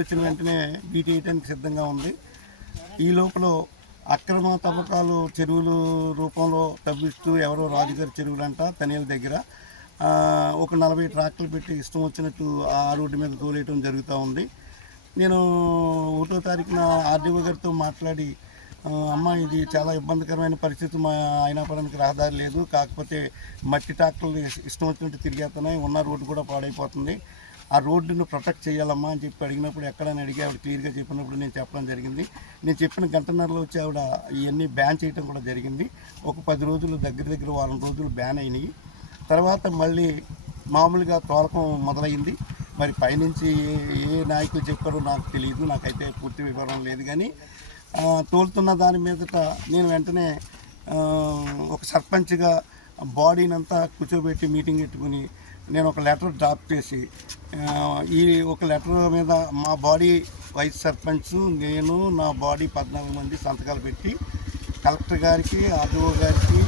వచ్చిన వెంటనే బీటీ వేయడానికి సిద్ధంగా ఉంది. ఈ లోపల అక్రమ తవ్వకాలు చెరువులు రూపంలో తవ్విస్తూ ఎవరో రాజుగారి చెరువులంట తనియల దగ్గర ఒక 40 ట్రాక్టర్లు పెట్టి ఇష్టం వచ్చినట్టు ఆ రోడ్డు మీద తోలేయటం జరుగుతూ ఉంది. నేను 1వ తారీఖున ఆర్డీఓ గారితో మాట్లాడి, అమ్మ ఇది చాలా ఇబ్బందికరమైన పరిస్థితి, మా అయినాపురానికి రహదారి లేదు, కాకపోతే మట్టి ట్రాక్టర్లు ఇష్టం వచ్చినట్టు తిరిగేస్తున్నాయి, ఉన్న రోడ్డు కూడా పాడైపోతుంది, ఆ రోడ్డును ప్రొటెక్ట్ చేయాలమ్మా అని చెప్పి అడిగినప్పుడు, ఎక్కడని అడిగి ఆవిడ క్లియర్గా చెప్పినప్పుడు నేను చెప్పడం జరిగింది. నేను చెప్పిన గంటన్నరలో వచ్చి ఆవిడ ఇవన్నీ బ్యాన్ చేయడం కూడా జరిగింది. ఒక 10 రోజులు దగ్గర వారం రోజులు బ్యాన్ అయినాయి. తర్వాత మళ్ళీ మామూలుగా తోలకం మొదలైంది. మరి పైనుంచి ఏ నాయకులు చెప్పారో నాకు తెలియదు, నాకైతే పూర్తి వివరం లేదు. కానీ తోలుతున్న దాని మీదట నేను వెంటనే ఒక సర్పంచ్గా బాడీనంతా కూర్చోబెట్టి మీటింగ్ పెట్టుకుని నేను ఒక లెటర్ డ్రాప్ చేసి, ఈ ఒక లెటర్ మీద మా బాడీ వైస్ సర్పంచ్, నేను, నా బాడీ 14 మంది సంతకాలు పెట్టి కలెక్టర్ గారికి, ఆర్డీఓ గారికి,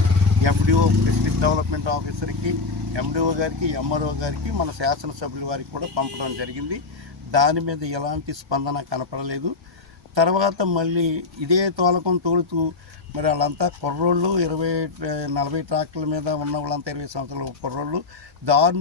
ఎఫ్డిఓ డిస్ట్రిక్ట్ డెవలప్మెంట్ ఆఫీసర్కి, ఎండిఓ గారికి, ఎంఆర్ఓ గారికి, మన శాసనసభ్యుల వారికి కూడా పంపడం జరిగింది. దాని మీద ఎలాంటి స్పందన కనపడలేదు. తర్వాత మళ్ళీ ఇదే తోలకం తోలుతూ మరి వాళ్ళంతా కుర్రోళ్ళు, 40 ట్రాక్టర్ల మీద ఉన్న వాళ్ళంతా 20 సంవత్సరాల కుర్రోళ్ళు, దారుణ